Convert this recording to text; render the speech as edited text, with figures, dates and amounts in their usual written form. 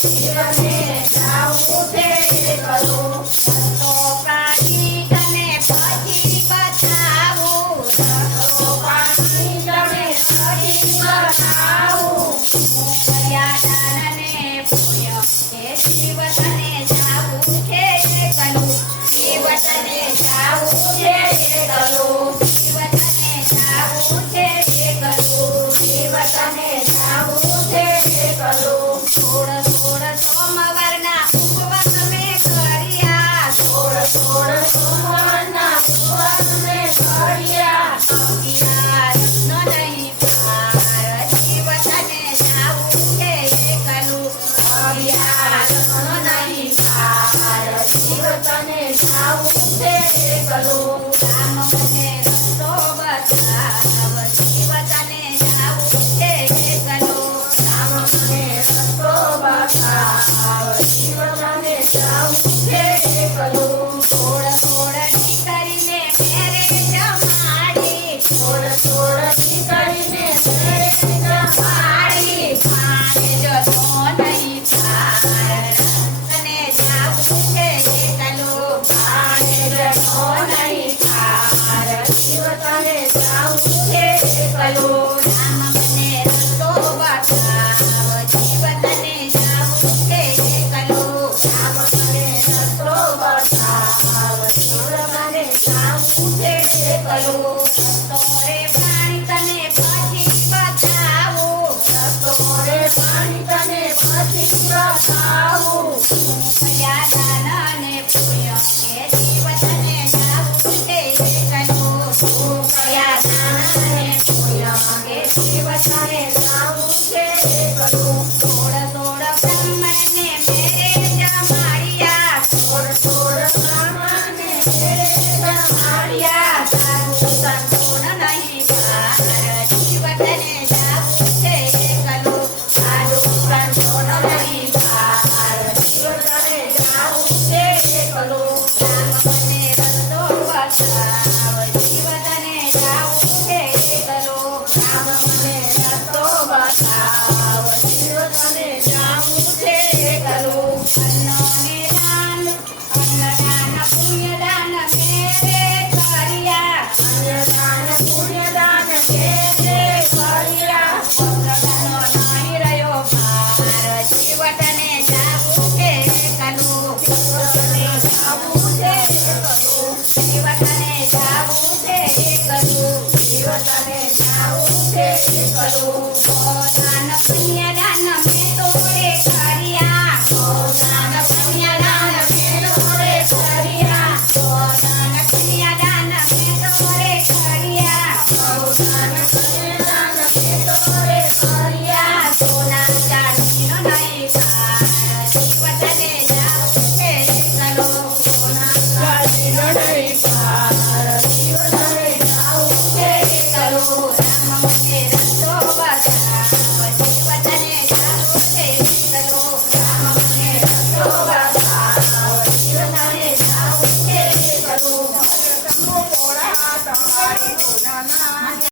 જીવને જાવું છે એકલું. રસ્તો પાણી તને પછી બતાવું. રસ્તો પાણી તને પછી બતાવું. હું કર્યા દાનને પુણ્ય એ જીવ તને જાવું છે એકલું. જીવ તને જાવું છે એકલું. જીવ તને જાવું છે એકલું. જીવ તને જાવું છે એકલું. સોળ સોમવારના ઉપવાસ મેં કર્યા. સોળ સોમવારના ઉપવાસ મેં કર્યા. અગિયારસનો નહીં પાર. જીવ તને જાવું છે એકલું. અગિયારસનો નહીં પાર. જીવ તને જાવું છે એકલું. રામ મને રસ્તો બતાવ. જીવ તને જાવું છે એકલું. રામ મને રસ્તો બતાવ. જીવ તને જાવું છે એકલું. થોડ દીકરીને મેરે જમાડી. થોડ દીકરીને મેરે જમાડી. માને જતો નહીં પાર. તને જાવું છે એકલું. પાણે જતો નહીં પાર. જીવ તને જાવું છે એકલું. રામ મને રસ્તો બતાવ. જીવ તને જાવું છે એકલું. રામ મને રસ્તો બતાવ. જીવ તને જાવું છે એકલું. રસ્તો રે પાણી તને પછી બતાવું. રસ્તો રે પાણી તને પછી બતાવું. કર્યા દાન ને પુણ્ય કે જીવ તને જાવું છે એકલું. હું કયા દાન અને પુણ્ય કે જીવ તને